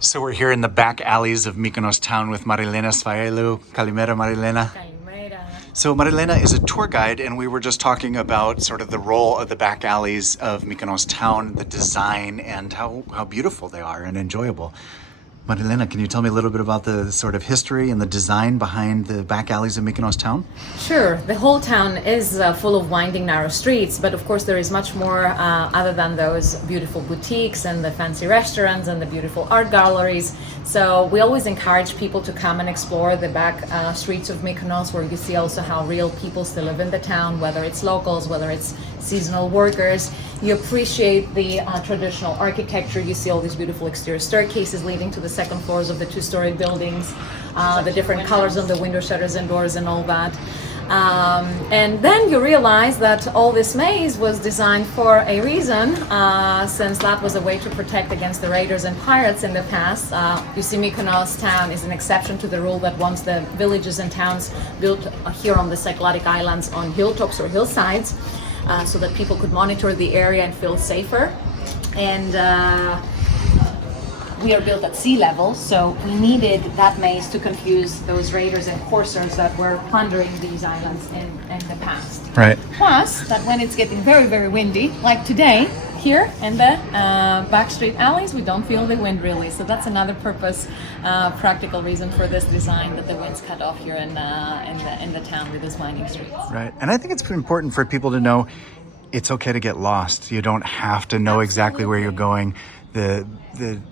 So we're here in the back alleys of Mykonos Town with Mariela Sfaellou. Kalimera, Mariela. So Mariela is a tour guide, and we were just talking about sort of the role of the back alleys of Mykonos Town, the design, and how beautiful they are and enjoyable. Mariela, can you tell me a little bit about the sort of history and the design behind the back alleys of Mykonos Town? Sure. The whole town is full of winding, narrow streets, but of course there is much more other than those beautiful boutiques and the fancy restaurants and the beautiful art galleries. So we always encourage people to come and explore the back streets of Mykonos, where you see also how real people still live in the town, whether it's locals, whether it's seasonal workers. You appreciate the traditional architecture. You see all these beautiful exterior staircases leading to the second floors of the two-story buildings, the different colors on the window shutters and doors and all that. And then you realize that all this maze was designed for a reason, since that was a way to protect against the raiders and pirates in the past. You see, Mykonos Town is an exception to the rule that wants the villages and towns built here on the Cycladic Islands on hilltops or hillsides, so that people could monitor the area and feel safer. And we are built at sea level, so we needed that maze to confuse those raiders and corsairs that were plundering these islands in the past. Right. Plus, that when it's getting very, very windy, like today, here in the back street alleys, we don't feel the wind really. So that's another purpose, practical reason for this design, that the wind's cut off here in the town with these winding streets. Right. And I think it's important for people to know it's okay to get lost. You don't have to know exactly where you're going. The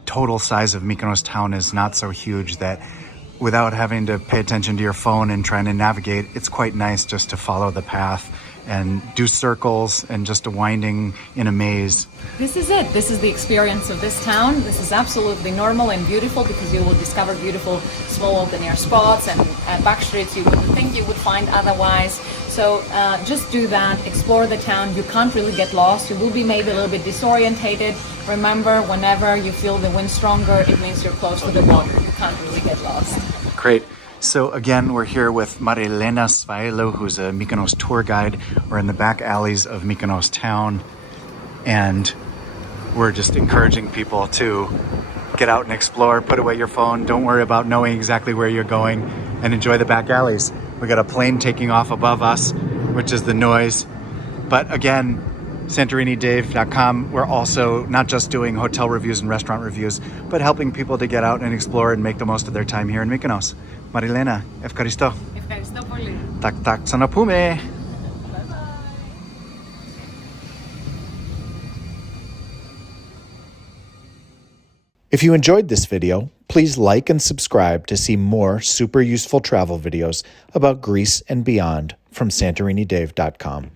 total size of Mykonos Town is not so huge that without having to pay attention to your phone and trying to navigate, it's quite nice just to follow the path and do circles and just a winding in a maze. This is it. This is the experience of this town. This is absolutely normal and beautiful, because you will discover beautiful small open air spots and back streets you wouldn't think you would find otherwise. So just do that, explore the town. You can't really get lost. You will be maybe a little bit disorientated. Remember, whenever you feel the wind stronger, it means you're close to the water. You can't really get lost. Great. So again, we're here with Mariela Sfaellou, who's a Mykonos tour guide. We're in the back alleys of Mykonos Town, and we're just encouraging people to get out and explore, put away your phone, don't worry about knowing exactly where you're going, and enjoy the back alleys. We got a plane taking off above us, which is the noise. But again, SantoriniDave.com, we're also not just doing hotel reviews and restaurant reviews, but helping people to get out and explore and make the most of their time here in Mykonos. Marilena, Efkaristo. Efkaristo πολύ. Tak, ξαναπούμε. If you enjoyed this video, please like and subscribe to see more super useful travel videos about Greece and beyond from SantoriniDave.com.